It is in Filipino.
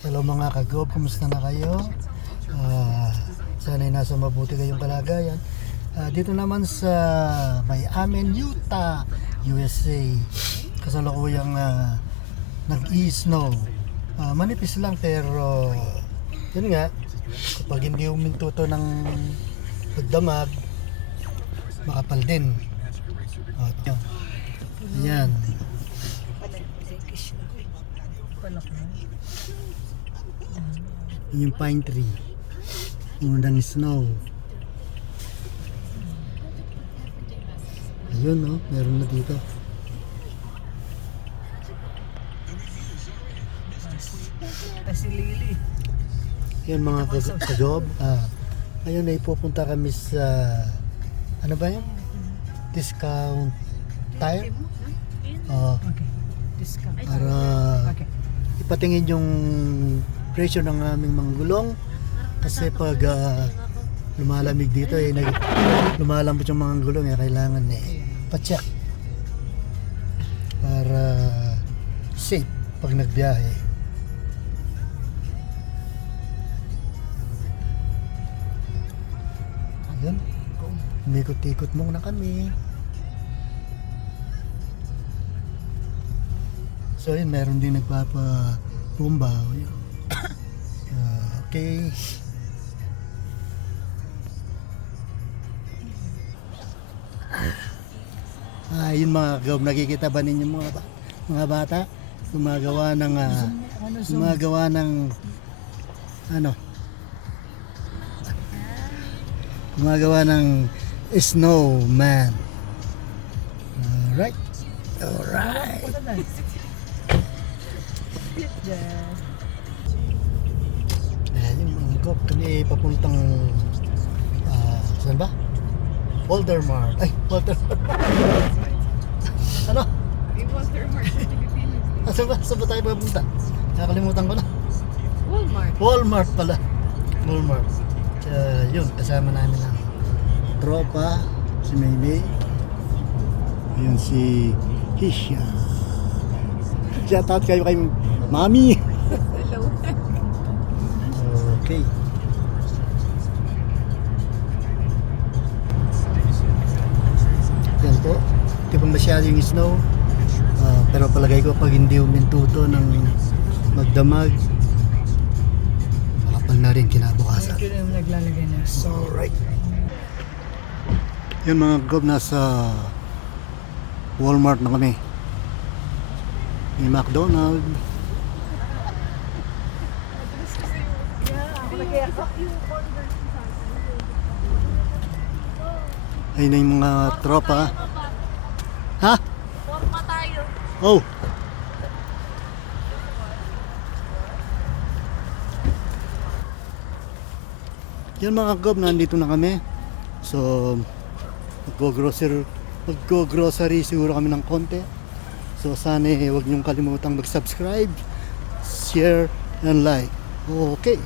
Hello mga kagob, kumusta na kayo? Sana'y nasa mabuti kayong kalagayan. Dito naman sa Miami, Utah, USA. Kasalukuyang nag-i-snow. Manipis lang pero yun nga, kapag hindi huminto to ng pagdamag, makapal din. Ayan. Yung pine tree, unang snow. Ayun, no, meron na dito. Si Lily. Yan mga kagob. Ngayon ay pupunta kami sa ano ba yan? Discount time. Okay. Discount. Para Okay. ipatingin yung presyo ng aming mga gulong. Kasi pag lumalamig dito lumalambot yung mga gulong, kailangan pa-check para safe pag nagbiyahe. Ayun, umikot-ikot muna kami. So yun, meron din nagpapabumba. Okay. Yun mga kagob, nakikita ba ninyo mga bata? Gumagawa ng gumagawa ng snowman. Alright. Ayan yung mga kagob, kami papuntang saan ba? Waltermart. Ay, Waltermart. Ano? Waltermart sa Pilipinas. Saan ba tayo papunta? Nakakalimutan ko na. Walmart. Walmart pala. Walmart. Yun, kasama namin ang tropa, si Maymay. Yun si Hisha. Shoutout kayo kay Mami. Hello. Okay. Yan po. Hindi pa masyado yung snow. Pero palagay ko pag hindi humintuto ng magdamag, makapal na rin kinabukasan. Ito na naglalagay na. Alright. Yan mga gob, nasa Walmart na kami. May McDonald's. Ayun na yung mga tropa. Ha? Forma tayo. Oh. Yan mga gob, nandito na kami. So, maggo-grocery siguro kami ng konti. So, sana huwag niyong kalimutang mag-subscribe, share, and like. Okay.